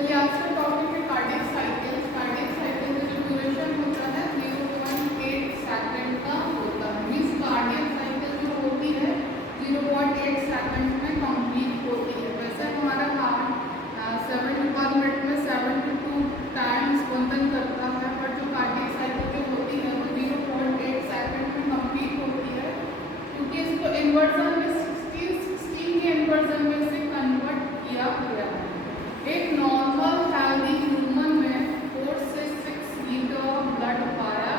चलिए आज का टॉपिक है कार्डियक साइकिल। कार्डियक साइकिल का जो ड्यूरेशन होता है 0.8 सेकंड का होता है। मीन्स कार्डियक साइकिल जो होती है 0.8 सेकंड में कंप्लीट होती है। वैसे हमारा हार्ट 7 मिनट में 72 टाइम्स स्पंदन करता है, पर जो कार्डियक साइकिल जो होती है वो 0.8 सेकंड में कंप्लीट होती है, क्योंकि इसको इन्वर्जन में 16 के इन्वर्जन में से कन्वर्ट किया गया है। एक नॉर्मल हेल्दी ह्यूमन में 4 से 6 लीटर ब्लड पाया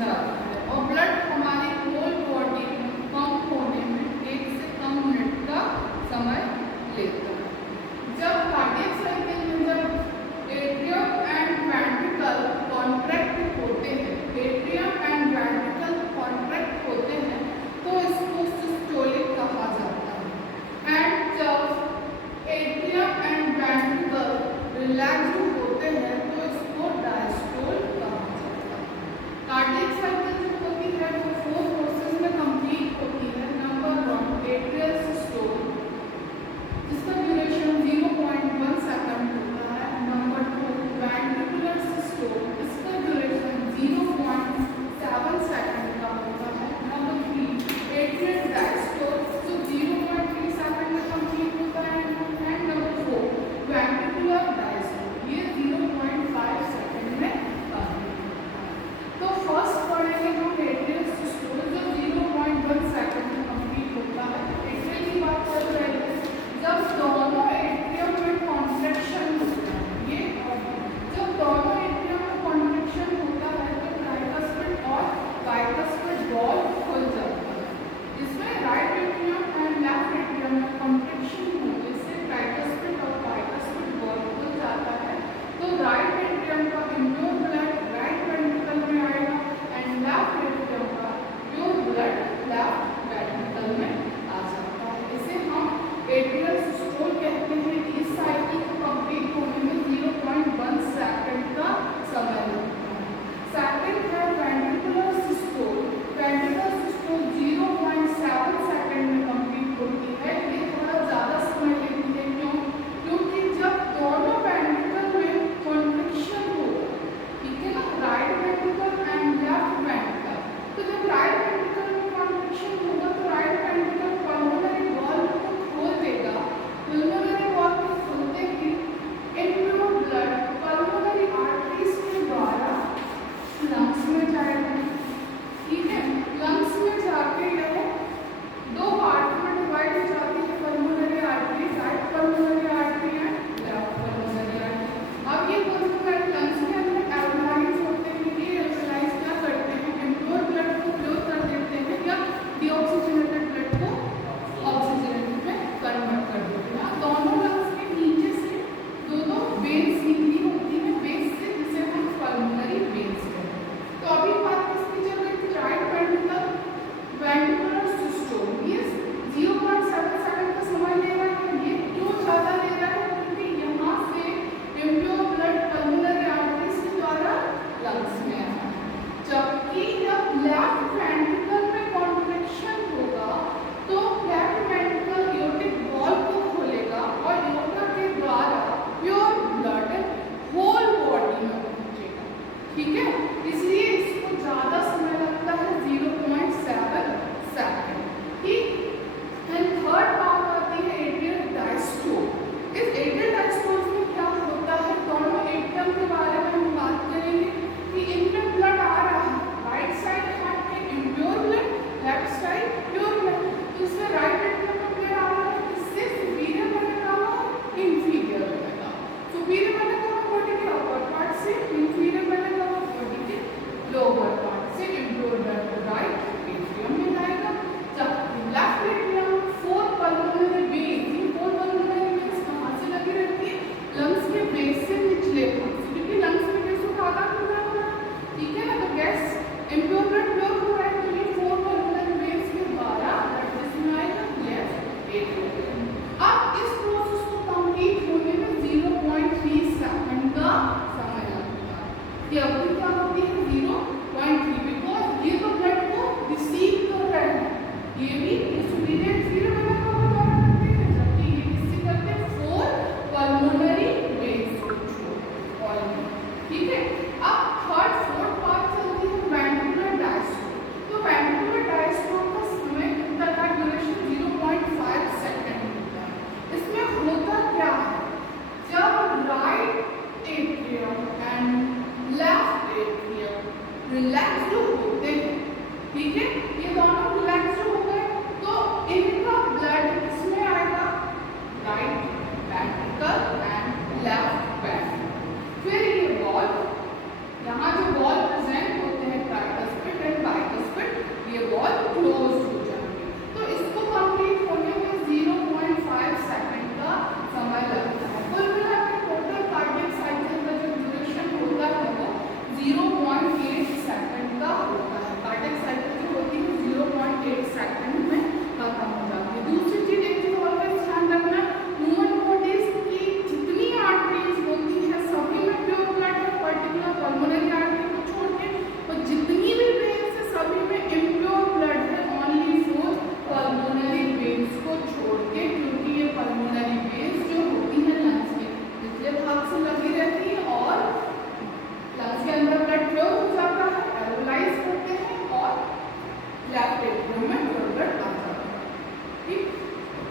जाता है और ब्लड हमारी होल बॉडी में पंप होने में 1 से कम मिनट का समय लेता है। जब कार्डियक साइकिल में जब एट्रियम एंड वेंट्रिकल कॉन्ट्रैक्ट होते हैं, एट्रियम एंड वेंट्रिकल कॉन्ट्रैक्ट होते हैं तो इसको सिस्टोलिक कहा जाता है। एंड जब एट्रियम एंड वेंट्रिकल रिलैक्स